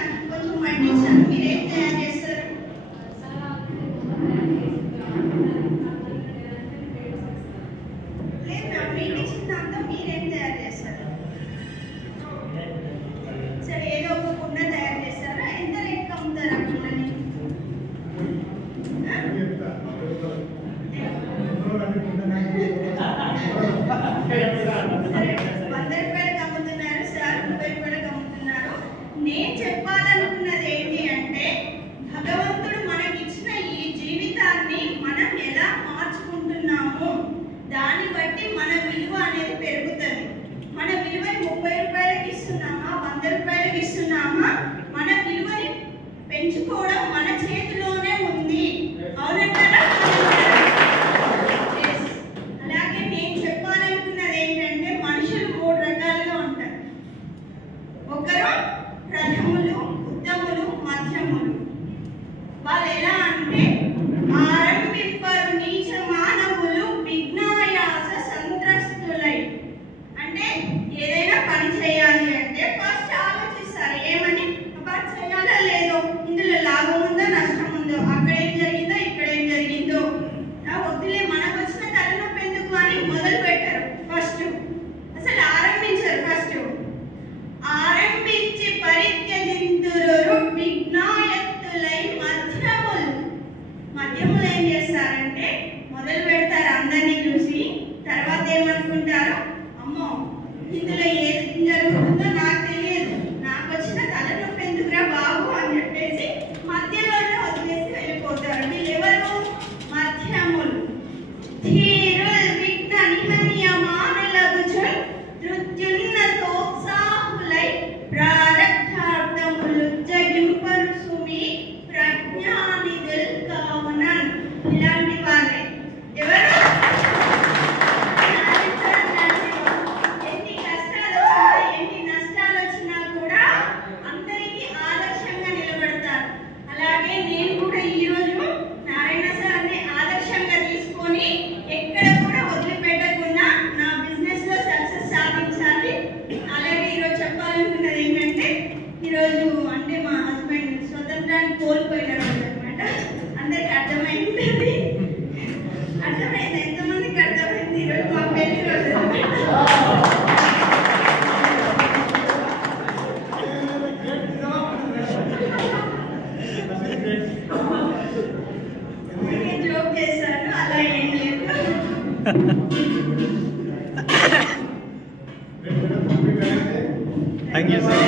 మట్టించాను, కొంచెం మట్టించాను. మీరేం తయారు చేస్తారు? లేదు, మీకు ఇచ్చిన దాంతో మీరేం తయారు చేస్తారు? సరే, ఏదో ఒక కుండ తయారు చేస్తారా? ఎంత లెక్క అమ్ముతారు ఆ కుండని? సరే, 100 రూపాయలకు అమ్ముతున్నారు సార్, 30 రూపాయలకు అమ్ముతున్నారు. నేను చెప్పాలనుకున్నది ఏంటి అంటే, భగవంతుడు మనకిచ్చిన ఈ జీవితాన్ని మనం ఎలా మార్చుకుంటున్నాము, దాన్ని బట్టి మన విలువ అనేది పెరుగుతుంది. మన విలువని 30 రూపాయలకి ఇస్తున్నామా, 100 రూపాయలకి ఇస్తున్నామా, మన విలువని పెంచుకోవడం మన చేతిలోనే ఉంది. అవునంటారా? అలాగే నేను చెప్పాలనుకున్నది ఏంటంటే, మనుషులు 3 రకాలుగా ఉంటారు. ఒకరు ప్రథములు, ఉత్తములు, మధ్యములు. వాళ్ళు ఎలా అంటే, ఆరంభింపరు నీచ మానవులు విఘ్నాయాస సంత్రస్తులై. అంటే ఏదైనా పని చేయాలి అంటే ఫస్ట్ ఆలోచిస్తారు, ఏమని, పని చేయాలా లేదో, ఇందులో లాభం ఉందో నష్టం ఉందో, అక్కడ ఏం జరిగిందో ఇక్కడ ఏం జరిగిందో, వద్దులే మనకు వచ్చిన తలనొప్పి ఎందుకు అని మొదలు పెట్టరు. ఫస్ట్ అసలు ఆరంభించరు. ఫస్ట్ ఆరంభించి పరిత్యజింతురు విఘ్నాయత్తులై మధ్యములు. మధ్యములు ఏం చేస్తారంటే, మొదలు పెడతారు అందరినీ చూసి, తర్వాత ఏమనుకుంటారు, అమ్మో ఇందులో ఏది జరుగుతుందో నాకు తెలియదు, నాకు వచ్చిన తలనొప్పి ఎందుకురా బాబు అని చెప్పేసి మధ్యలోనే వదిలేసి వెళ్ళిపోతారు. వీళ్ళెవరు? మధ్యములు. ధీరుల్ విఘ్న నిహన్యమానులగుచున్ నృత్యున్నతోత్సాహులై ప్రారబ్ధార్థములు జగింపరు సుమి ప్రజ్ఞానిధుల్ కావునన్. ఇలాంటి వాళ్ళే ఎవరు? ఎన్ని కష్టాలు వచ్చినా, ఎన్ని నష్టాలు వచ్చినా కూడా అందరికీ ఆదర్శంగా నిలబడతారు. అలాగే నేను కూడా ఈరోజు నారాయణ సార్ని ఆదర్శంగా తీసుకొని ఎక్కడ కూడా వదిలిపెట్టకుండా నా బిజినెస్ లో సక్సెస్ సాధించాలి. అలాగే ఈరోజు చెప్పాలనుకున్నది ఏంటంటే, ఈరోజు అంటే మా హస్బెండ్ స్వతంత్రాన్ని కోల్పోయిన రోజు అనమాట. అందరికి అర్థమైంది, అర్థమైంది, ఎంతమందికి అర్థమైంది? ఈరోజు మా పెళ్లి రోజు అనమాట. జోక్ చేశాను, అలా ఏం లేదు. Thank you, sir.